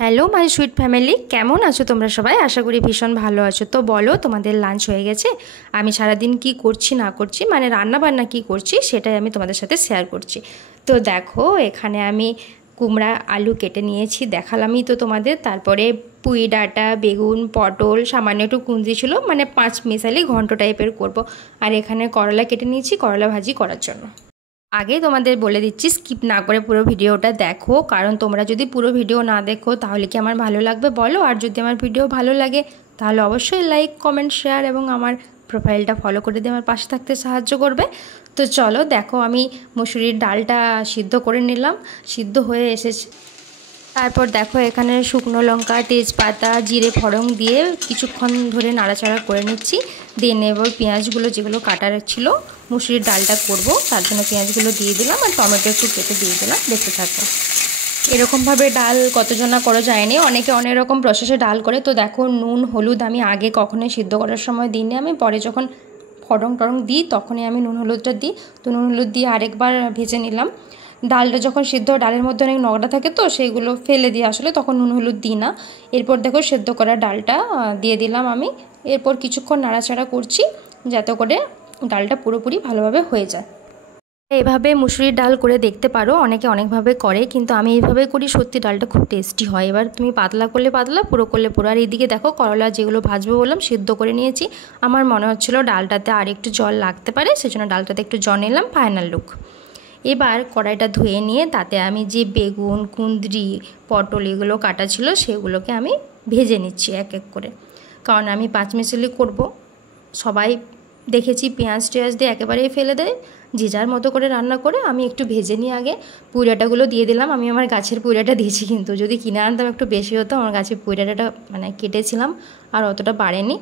Hello my sweet family, কেমন আছো তোমরা সবাই? আশা করি ভীষণ ভালো আছো। তো বলো, তোমাদের লাঞ্চ হয়ে গেছে? আমি সারাদিন কি করছি না করছি, মানে রান্না বান্না কি করছি, সেটাই আমি তোমাদের সাথে শেয়ার করছি। তো দেখো, এখানে আমি কুমড়া আলু কেটে নিয়েছি, দেখালামই তো তোমাদের। তারপরে পুঁই ডাঁটা, বেগুন, পটল, সামান্য একটু কুঁদরি ছিল, মানে 5 মিশালি ঘন্ট টাইপের করব। আর এখানে করলা কেটে নিয়েছি করলা ভাজি করার জন্য। আগে তোমাদের বলে দিচ্ছি, স্কিপ না করে পুরো ভিডিওটা দেখো, কারণ তোমরা যদি পুরো ভিডিও না দেখো তাহলে কি আমার ভালো লাগবে বলো? আর যদি আমার ভিডিও ভালো লাগে তাহলে অবশ্যই লাইক, কমেন্ট, শেয়ার এবং আমার প্রোফাইলটা ফলো করে দিয়ে আমার পাশে থাকতে সাহায্য করবে। তো চলো দেখো, আমি মুসুরির ডালটা সিদ্ধ করে নিলাম, সিদ্ধ হয়ে এসেছে। তারপর দেখো, এখানে শুকনো লঙ্কা, তেজপাতা, জিরে ফোড়ন দিয়ে কিছুক্ষণ ধরে নাড়াচাড়া করে নিচ্ছি। দিয়ে নেব পেঁয়াজগুলো, যেগুলো কাটার ছিল, মুসুরির ডালটা করব তার জন্য পেঁয়াজগুলো দিয়ে দিলাম, আর টমেটো একটু কেটে দিয়ে দিলাম। দেখতে থাকো। এরকমভাবে ডাল কতজনা করা যায়নি, অনেকে অনেক রকম প্রসেসে ডাল করে। তো দেখো, নুন হলুদ আমি আগে কখনোই সিদ্ধ করার সময় দিইনি, আমি পরে যখন ফোড়ন টড়ং দিই তখনই আমি নুন হলুদটা দিই। তো নুন হলুদ দিয়ে আরেকবার ভেজে নিলাম। ডালটা যখন সিদ্ধ, ডালের মধ্যে অনেক নোংরা থাকে তো সেইগুলো ফেলে দিয়ে আসলে তখন নুন হলুদ দিই না। এরপর দেখো, সেদ্ধ করা ডালটা দিয়ে দিলাম আমি। এরপর কিছুক্ষণ নাড়াচাড়া করছি যাতে করে ডালটা পুরোপুরি ভালোভাবে হয়ে যায়। এভাবে মুসুরির ডাল করে দেখতে পারো, অনেকে অনেকভাবে করে, কিন্তু আমি এইভাবে করি, সত্যি ডালটা খুব টেস্টি হয়। এবার তুমি পাতলা করলে পাতলা, পুরো করলে পুরো। আর এইদিকে দেখো, করলা যেগুলো ভাজবো বললাম সিদ্ধ করে নিয়েছি। আমার মনে হচ্ছিলো ডালটাতে আর একটু জল লাগতে পারে, সেজন্য ডালটাতে একটু জল নিলাম। Final look. এবার কড়াইটা ধুয়ে নিয়ে তাতে আমি যে বেগুন, কুঁদরি, পটল এগুলো কাটা ছিল সেগুলোকে আমি ভেজে নিচ্ছি এক এক করে, কারণ আমি 5 মিশালি করব। সবাই দেখেছি পেঁয়াজ টেয়াজ দিয়ে একেবারেই ফেলে দেয়, যে যার মতো করে রান্না করে। আমি একটু ভেজে নিয়ে আগে পুঁইডাঁটাগুলো দিয়ে দিলাম। আমি আমার গাছের পুঁইডাঁটা দিয়েছি, কিন্তু যদি কিনে আনতাম একটু বেশি হতো। আমার গাছের পুঁইডাঁটাটা মানে কেটেছিলাম আর অতটা বাড়েনি।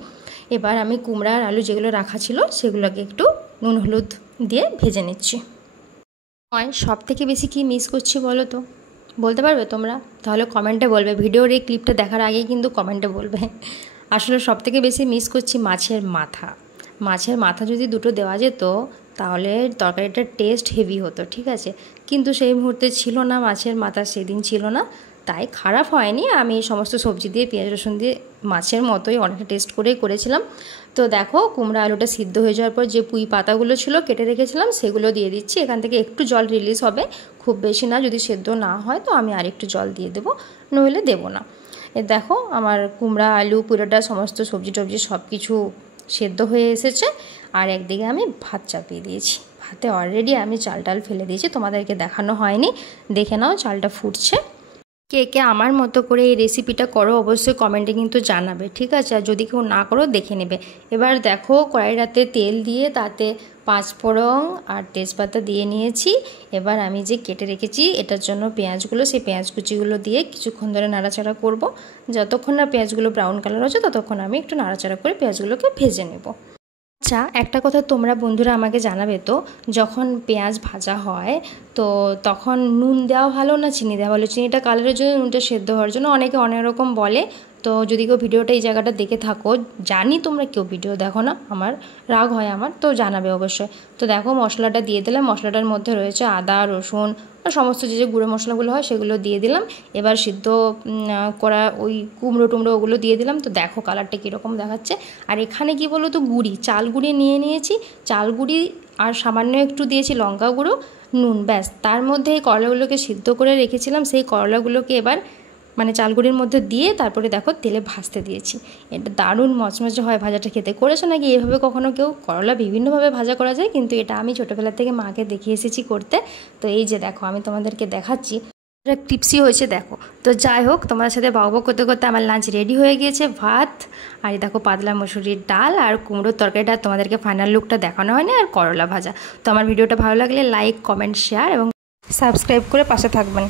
এবার আমি কুমড়া আর আলু যেগুলো রাখা ছিল সেগুলোকে একটু নুন হলুদ দিয়ে ভেজে নিচ্ছি। সব থেকে বেশি কি মিস করছি বলো তো? বলতে পারবে তোমরা? তাহলে কমেন্টে বলবে, ভিডিওর এই ক্লিপটা দেখার আগেই কিন্তু কমেন্টে বলবে। আসলে সব থেকে বেশি মিস করছি মাছের মাথা। মাছের মাথা যদি দুটো দেওয়া যেত তাহলে তরকারিটার টেস্ট হেভি হতো, ঠিক আছে? কিন্তু সেই মুহূর্তে ছিল না, মাছের মাথা সেদিন ছিল না। তাই খারাপ হয়নি, আমি সমস্ত সবজি দিয়ে পেঁয়াজ রসুন দিয়ে মাছের মতোই অনেকটা টেস্ট করেই করেছিলাম। তো দেখো, কুমড়া আলুটা সিদ্ধ হয়ে যাওয়ার পর যে পুঁই পাতাগুলো ছিল কেটে রেখেছিলাম সেগুলো দিয়ে দিচ্ছি। এখান থেকে একটু জল রিলিজ হবে, খুব বেশি না। যদি সেদ্ধ না হয় তো আমি আর একটু জল দিয়ে দেবো, নইলে দেবো না। দেখো, আমার কুমড়া আলু পুরোটা সমস্ত সবজি টবজি সব কিছু সেদ্ধ হয়ে এসেছে। আর একদিকে আমি ভাত চাপিয়ে দিয়েছি। ভাতে অলরেডি আমি চাল ডাল ফেলে দিয়েছি, তোমাদেরকে দেখানো হয়নি। দেখে নাও, চালটা ফুটছে। কে কে আমার মতো করে এই রেসিপিটা করো অবশ্যই কমেন্টে কিন্তু জানাবে, ঠিক আছে? আর যদি কেউ না করো দেখে নেবে। এবার দেখো, কড়াইটাতে তেল দিয়ে তাতে 5 ফোড়ন আর তেজপাতা দিয়ে নিয়েছি। এবার আমি যে কেটে রেখেছি এটার জন্য পেঁয়াজগুলো, সেই পেঁয়াজ কুচিগুলো দিয়ে কিছুক্ষণ ধরে নাড়াচাড়া করব। যতক্ষণ না পেঁয়াজগুলো ব্রাউন কালার হচ্ছে ততক্ষণ আমি একটু নাড়াচাড়া করে পেঁয়াজগুলোকে ভেজে নেব। আচ্ছা, একটা কথা তোমরা বন্ধুরা আমাকে জানাবে তো, যখন পেঁয়াজ ভাজা হয় তো তখন নুন দেওয়া ভালো না চিনি দেওয়া ভালো? চিনিটা কালারের জন্য, নুনটা সেদ্ধ হওয়ার জন্য। অনেকে অনেক রকম বলে। তো যদি কেউ ভিডিওটা এই জায়গাটা দেখে থাকো, জানি তোমরা কেউ ভিডিও দেখো না, আমার রাগ হয় আমার, তো জানাবে অবশ্যই। তো দেখো, মশলাটা দিয়ে দিলাম। মশলাটার মধ্যে রয়েছে আদা, রসুন আর সমস্ত যে যে গুঁড়ো মশলাগুলো হয় সেগুলো দিয়ে দিলাম। এবার সিদ্ধ করা ওই কুমড়ো টুমড়ো ওগুলো দিয়ে দিলাম। তো দেখো কালারটা কীরকম দেখাচ্ছে। আর এখানে কি বলো তো, গুঁড়ি চাল গুঁড়ি নিয়ে নিয়েছি। চাল গুঁড়ি আর সামান্য একটু দিয়েছি লঙ্কা গুঁড়ো, নুন, ব্যাস। তার মধ্যে এই করলাগুলোকে সিদ্ধ করে রেখেছিলাম, সেই করলাগুলোকে এবার মানে চালগুড়ির মধ্যে দিয়ে তারপরে দেখো তেলে ভাজতে দিয়েছি। এটা দারুণ মচমচে হয় ভাজাটা খেতে। করেছো নাকি এভাবে কখনো কেউ? করলা বিভিন্নভাবে ভাজা করা যায়, কিন্তু এটা আমি ছোটোবেলা থেকে মাকে দেখিয়ে এসেছি করতে। তো এই যে দেখো, আমি তোমাদেরকে দেখাচ্ছি, এটা টিপসি হয়েছে দেখো। তো যাই হোক, তোমার সাথে বকবক করতে করতে আমার লাঞ্চ রেডি হয়ে গিয়েছে। ভাত আর দেখো পাতলা মুসুরির ডাল আর কুমড়োর তরকারিটা তোমাদেরকে ফাইনাল লুকটা দেখানো হয়নি, আর করলা ভাজা। তো আমার ভিডিওটা ভালো লাগলে লাইক, কমেন্ট, শেয়ার এবং সাবস্ক্রাইব করে পাশে থাকবেন।